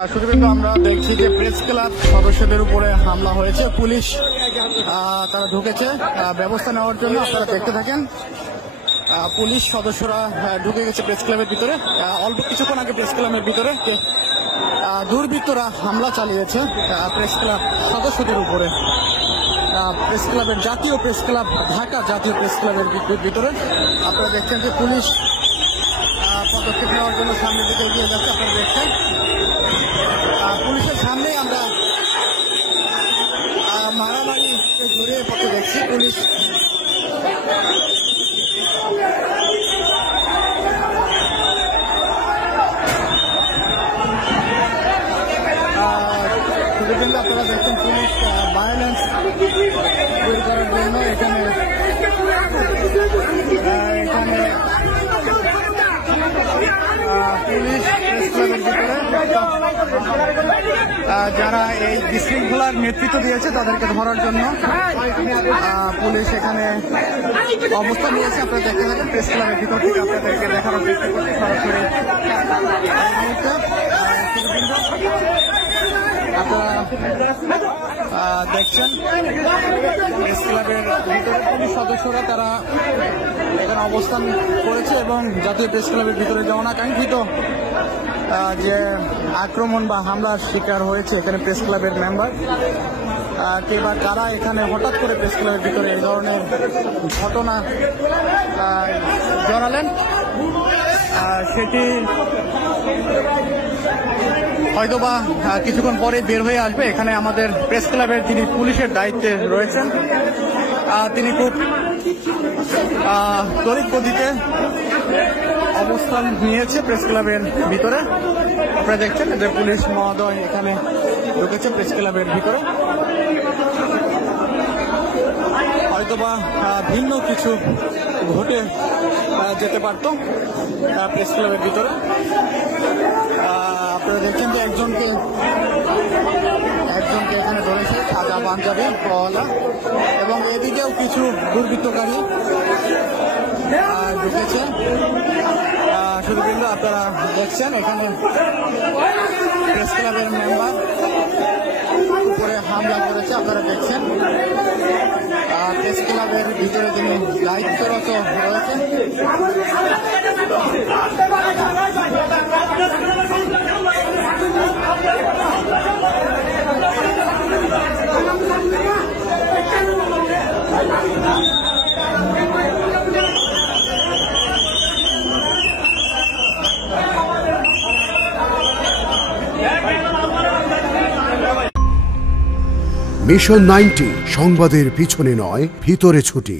শুধু আমরা দেখছি যে প্রেস ক্লাব সদস্যদের উপরে হামলা হয়েছে। পুলিশ তারা ঢুকেছে ব্যবস্থা নেওয়ার জন্য। আপনারা দেখতে থাকেন, পুলিশ সদস্যরা ঢুকে গেছে প্রেস ক্লাবের ভিতরে। অল্প কিছুক্ষণ আগে প্রেস ক্লাবের ভিতরে দুর্বৃত্তরা হামলা চালিয়েছে প্রেস ক্লাব সদস্যদের উপরে। প্রেস ক্লাবের জাতীয় প্রেস ক্লাব, ঢাকা জাতীয় প্রেস ক্লাবের ভিতরে আপনারা দেখছেন যে পুলিশ পদক্ষেপ নেওয়ার জন্য সামনের দিকে এগিয়ে যাচ্ছে। আপনারা দেখছেন পুলিশের সামনেই আমরা মারামারি জড়িয়ে পড়তে দেখছি। পুলিশ আপনারা দেখছেন পুলিশ ভায়োলেন্স তৈরি করার জন্য এখানে পুলিশ প্রেস ক্লাবের ভিতরে যারা এই বিশৃঙ্খলার নেতৃত্ব দিয়েছে তাদেরকে ধরার জন্য পুলিশ এখানে অবস্থান নিয়েছে। আপনারা দেখতে থাকেন প্রেস ক্লাবের ভিতর থেকে আপনাদেরকে দেখানোর চেষ্টা করছি সরাসরি। আপনারা দেখছেন প্রেস ক্লাবের ভিতরে পুলিশ সদস্যরা তারা এখানে অবস্থান করেছে এবং জাতীয় প্রেস ক্লাবের ভিতরে যে অনাকাঙ্ক্ষিত যে আক্রমণ বা হামলার শিকার হয়েছে এখানে প্রেস ক্লাবের মেম্বার কে বা কারা এখানে হঠাৎ করে প্রেস ক্লাবের ভিতরে এই ধরনের ঘটনা জানালেন সেটি হয়তোবা কিছুক্ষণ পরে বের হয়ে আসবে। এখানে আমাদের প্রেস ক্লাবের যিনি পুলিশের দায়িত্বে রয়েছেন তিনি খুব তড়িৎ গতিতে অবস্থান নিয়েছে প্রেস ক্লাবের ভিতরে। আপনারা দেখছেন যে পুলিশ মহোদয় এখানে ঢুকেছে প্রেস ক্লাবের ভিতরে। হয়তোবা ভিন্ন কিছু ঘটে যেতে পারত প্রেস ক্লাবের ভিতরে। আপনারা দেখছেন যে একজনকে এখানে ধরেছে সাদা পাঞ্জাবি পওয়ালা এবং এদিকেও কিছু দুর্বৃত্তকারী ঢুকেছে। শুধু কিন্তু আপনারা দেখছেন এখানে প্রেস ক্লাবের মেম্বার উপরে হামলা করেছে। আপনারা দেখছেন প্রেস ক্লাবের ভিতরে তিনি দায়িত্বরত রয়েছেন। মিশন 90 সংবাদের পিছনে নয়, ভিতরে ছুটি।